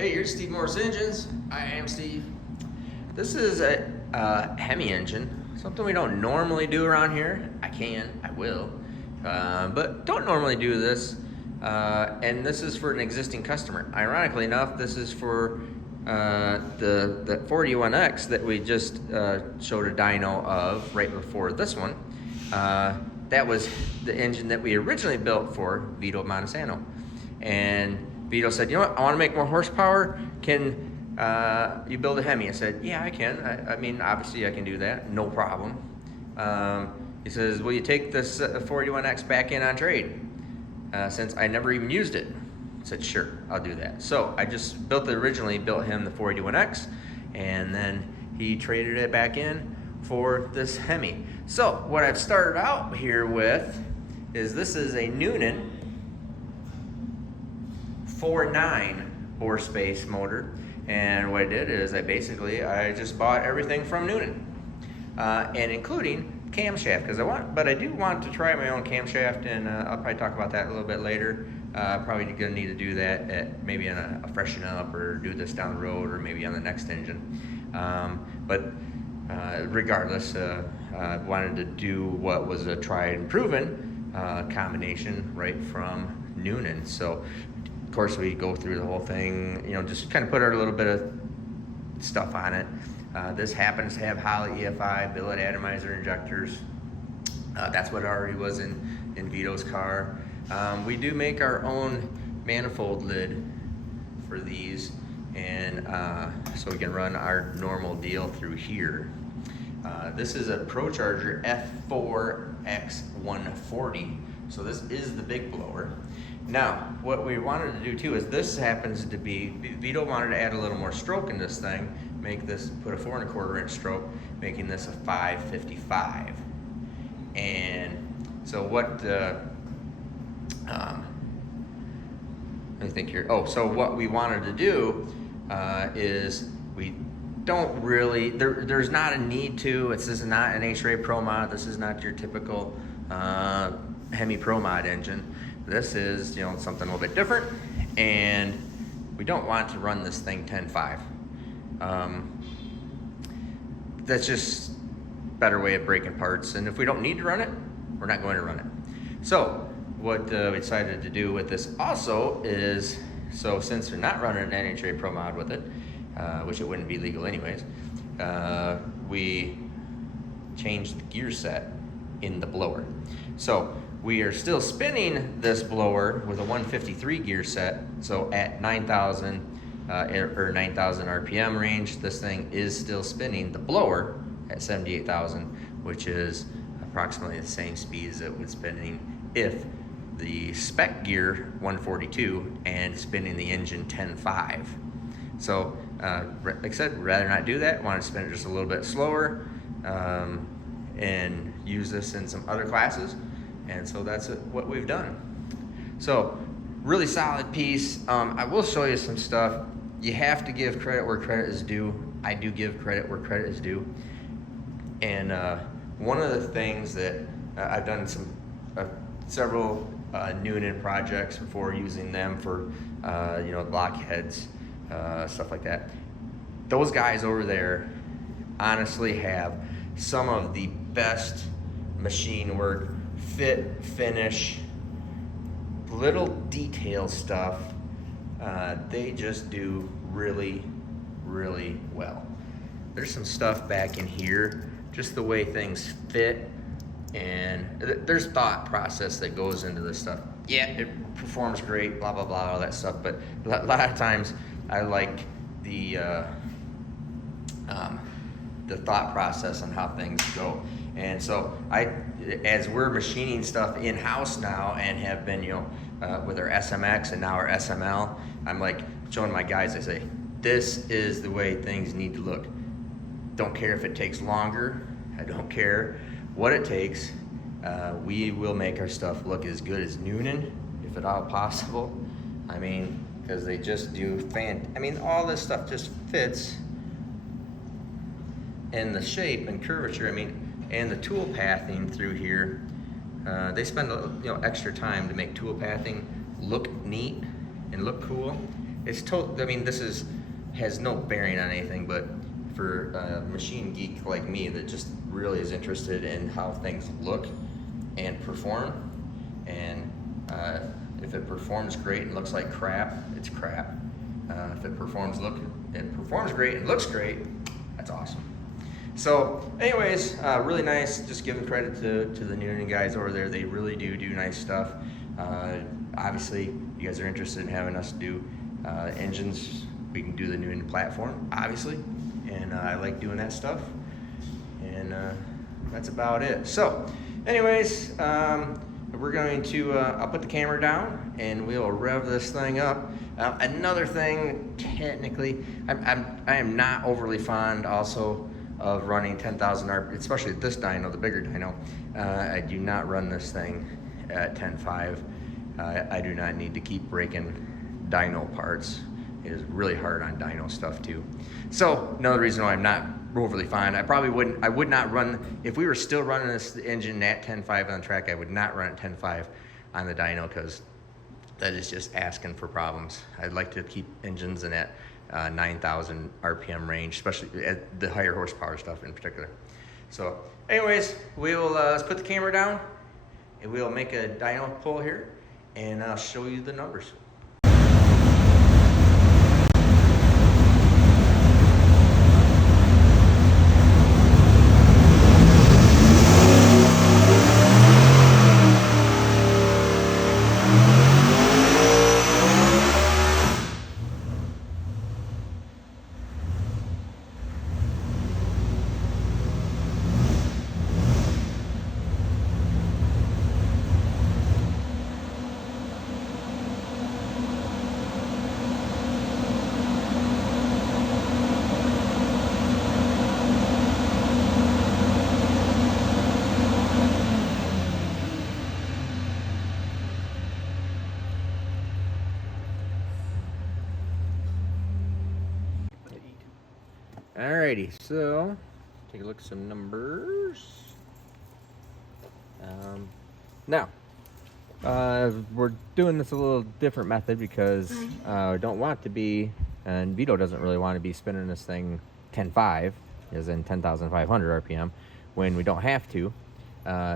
Hey, you're Steve Morris Engines. I am Steve. This is a Hemi engine, something we don't normally do around here. I will, but don't normally do this. And this is for an existing customer. Ironically enough, this is for the F4X that we just showed a dyno of right before this one. That was the engine that we originally built for Vito Montesano. And Vito said, you know what, I want to make more horsepower. Can you build a Hemi? I said, yeah, I can. I mean, obviously I can do that, no problem. He says, will you take this 41X back in on trade? Since I never even used it. I said, sure, I'll do that. So I just originally built him the 481X, and then he traded it back in for this Hemi. So what I've started out here with is this is a Noonan 4.9 bore space motor, and what I did is I just bought everything from Noonan, and including camshaft, because I do want to try my own camshaft, and I'll probably talk about that a little bit later. Probably gonna need to do that at maybe on a freshen up, or do this down the road, or maybe on the next engine. Regardless, I wanted to do what was a tried and proven combination right from Noonan. So of course we go through the whole thing, you know, just kind of put our little bit of stuff on it. This happens to have Holley EFI billet atomizer injectors. That's what already was in Vito's car. We do make our own manifold lid for these, and so we can run our normal deal through here. This is a ProCharger F4X 140, so this is the big blower. Now, what we wanted to do too is this happens to be, Vito wanted to add a little more stroke in this thing, put a 4 1/4 inch stroke, making this a 555. And so what, let me think here. Oh, so what we wanted to do is we don't really, there's not a need to, this is not an H-Ray Pro Mod, this is not your typical Hemi Pro Mod engine. This is, you know, something a little bit different, and we don't want to run this thing 10.5. That's just a better way of breaking parts, and if we don't need to run it, we're not going to run it. So what we decided to do with this also is, so since we're not running an NHRA Pro Mod with it, which it wouldn't be legal anyways, we changed the gear set in the blower. So we are still spinning this blower with a 153 gear set, so at 9,000 or 9,000 RPM range, this thing is still spinning the blower at 78,000, which is approximately the same speed as it was spinning if the spec gear 142 and spinning the engine 10.5. So like I said, rather not do that, want to spin it just a little bit slower, and use this in some other classes. And so that's what we've done. So really solid piece. I will show you some stuff. You have to give credit where credit is due. I do give credit where credit is due. And one of the things that I've done several Noonan projects before, using them for you know, blockheads, stuff like that. Those guys over there honestly have some of the best machine work, fit, finish, little detail stuff. They just do really, really well. There's some stuff back in here, just the way things fit, and there's thought process that goes into this stuff. Yeah, it performs great, blah, blah, blah, all that stuff, but a lot of times I like the thought process on how things go. And so as we're machining stuff in-house now, and have been, you know, with our SMX and now our SML, I'm like showing my guys, I say, this is the way things need to look. Don't care if it takes longer, I don't care what it takes. We will make our stuff look as good as Noonan, if at all possible. I mean, because they just do I mean, all this stuff just fits in the shape and curvature. I mean, and the tool pathing through here, they spend extra time to make tool pathing look neat and look cool. it's total. I mean, has no bearing on anything, but for a machine geek like me that just really is interested in how things look and perform, and if it performs great and looks like crap, it's crap. If it performs great and looks great, that's awesome. So anyways, really nice. Just giving credit to the Noonan guys over there. They really do nice stuff. Obviously, you guys are interested in having us do engines. We can do the Noonan platform, obviously, and I like doing that stuff. And that's about it. So anyways, we're going to, I'll put the camera down and we'll rev this thing up. Another thing, technically, I am not overly fond also of running 10,000 RPM, especially this dyno, the bigger dyno. I do not run this thing at 10.5. I do not need to keep breaking dyno parts. It is really hard on dyno stuff too. So another reason why I'm not overly fond, I would not run, if we were still running this engine at 10.5 on the track, I would not run at 10.5 on the dyno, because that is just asking for problems. I'd like to keep engines in that 9,000 RPM range, especially at the higher horsepower stuff in particular. So anyways, let's put the camera down and we'll make a dyno pull here and I'll show you the numbers. Alrighty, so take a look at some numbers. Now, we're doing this a little different method because I don't want to be, and Vito doesn't really want to be spinning this thing 10.5, as in 10,500 RPM, when we don't have to.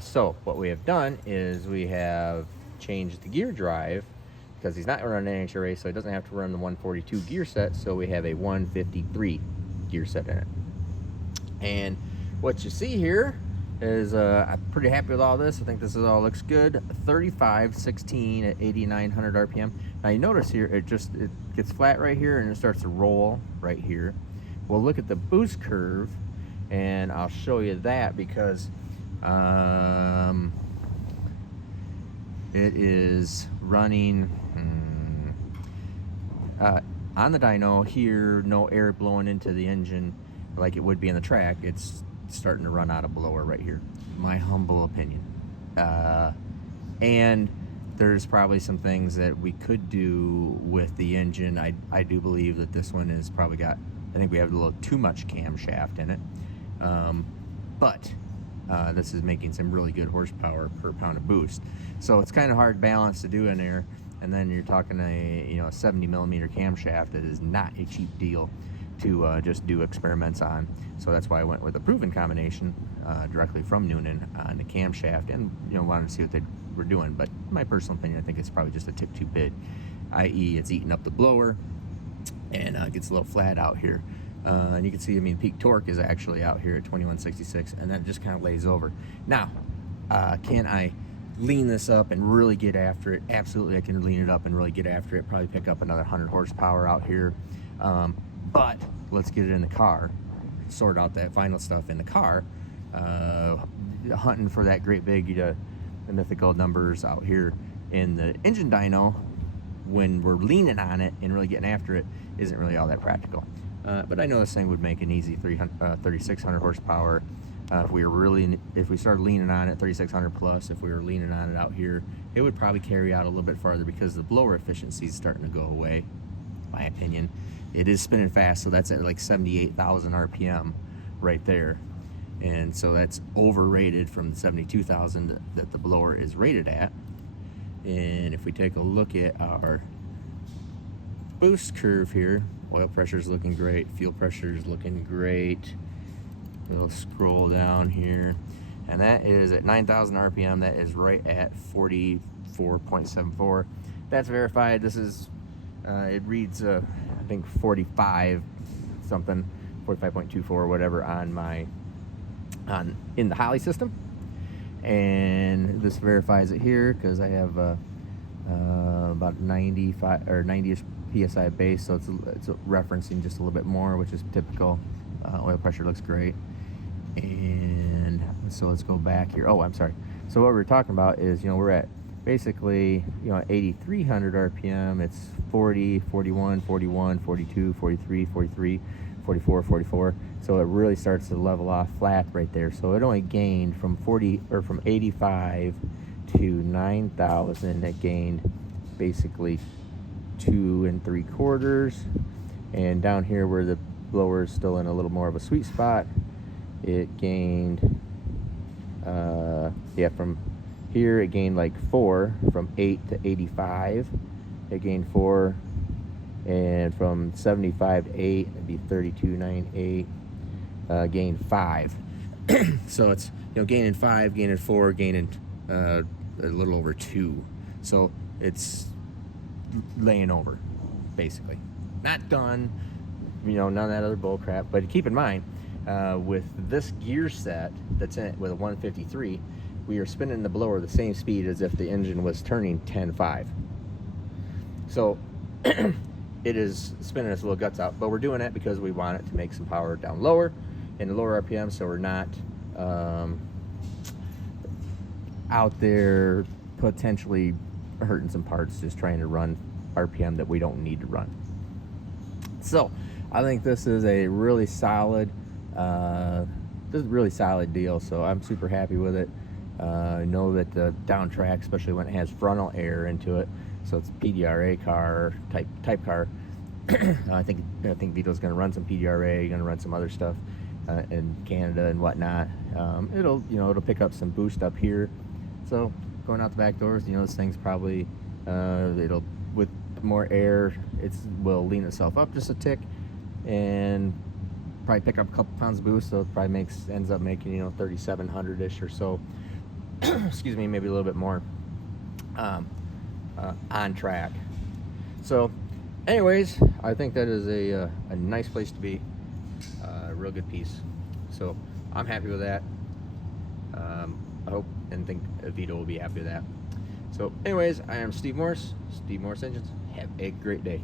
So what we have done is we have changed the gear drive, because he's not running an NHRA, so he doesn't have to run the 142 gear set, so we have a 153 gear set in it. And what you see here is I'm pretty happy with all this. I think this all looks good. 35/16 at 8,900 RPM. Now you notice here it gets flat right here and it starts to roll right here. We'll look at the boost curve and I'll show you that, because it is running on the dyno here, no air blowing into the engine like it would be in the track. It's starting to run out of blower right here, my humble opinion. And there's probably some things that we could do with the engine. I do believe that this one has probably got, I think we have a little too much camshaft in it. But this is making some really good horsepower per pound of boost. So it's kind of hard balance to do in there. And then you're talking a 70 millimeter camshaft that is not a cheap deal to just do experiments on. So that's why I went with a proven combination directly from Noonan on the camshaft, and wanted to see what they were doing. But in my personal opinion, I think it's probably just a tick too big, i.e. it's eating up the blower and gets a little flat out here. And you can see, peak torque is actually out here at 2166, and that just kind of lays over. Now, can I lean this up and really get after it? Absolutely, I can lean it up and really get after it. Probably pick up another 100 horsepower out here. But let's get it in the car, sort out that final stuff in the car. Hunting for that great big, the mythical numbers out here in the engine dyno, when we're leaning on it and really getting after it, isn't really all that practical. But I know this thing would make an easy 3,600 horsepower. If we started leaning on it, 3,600 plus, if we were leaning on it out here, it would probably carry out a little bit farther, because the blower efficiency is starting to go away, in my opinion. It is spinning fast, so that's at like 78,000 RPM right there. And so that's overrated from the 72,000 that the blower is rated at. And if we take a look at our boost curve here. Oil pressure is looking great. Fuel pressure is looking great. It'll scroll down here. And that is at 9,000 RPM. That is right at 44.74. That's verified. This is, it reads, I think 45 something, 45.24 or whatever on my, in the Holley system. And this verifies it here because I have about 95 or 90ish PSI base, so it's referencing just a little bit more, which is typical. Oil pressure looks great. And so let's go back here. Oh, I'm sorry. So what we're talking about is, we're at basically, 8,300 RPM. It's 40, 41, 41, 42, 43, 43, 44, 44. So it really starts to level off flat right there. So it only gained from 85 to 9,000. It gained basically 2 3/4. And down here where the blower is still in a little more of a sweet spot, it gained, from here it gained like 4, from 8 to 85. It gained 4, and from 75 to 8, it'd be 32.98. Gained 5. So it's, gaining 5, gaining 4, gaining a little over 2. So it's laying over, basically. Not done, none of that other bull crap. But keep in mind, with this gear set that's in it with a 153, we are spinning the blower the same speed as if the engine was turning 10.5. So it is spinning its little guts out, but we're doing it because we want it to make some power down lower in lower RPM, so we're not out there potentially hurting some parts just trying to run RPM that we don't need to run. So I think this is a really solid deal, so I'm super happy with it. I know that the down track, especially when it has frontal air into it, so it's a PDRA car type car. I think Vito's going to run some PDRA, going to run some other stuff in Canada and whatnot. It'll pick up some boost up here. So going out the back doors, this thing's probably it'll, with more air, will lean itself up just a tick and probably pick up a couple pounds of boost. So it probably ends up making 3,700-ish or so. Excuse me, maybe a little bit more on track. So anyways, I think that is a nice place to be, a real good piece. So I'm happy with that. I hope and think Vito will be happy with that. So anyways, I am Steve Morse, Steve Morse Engines. Have a great day.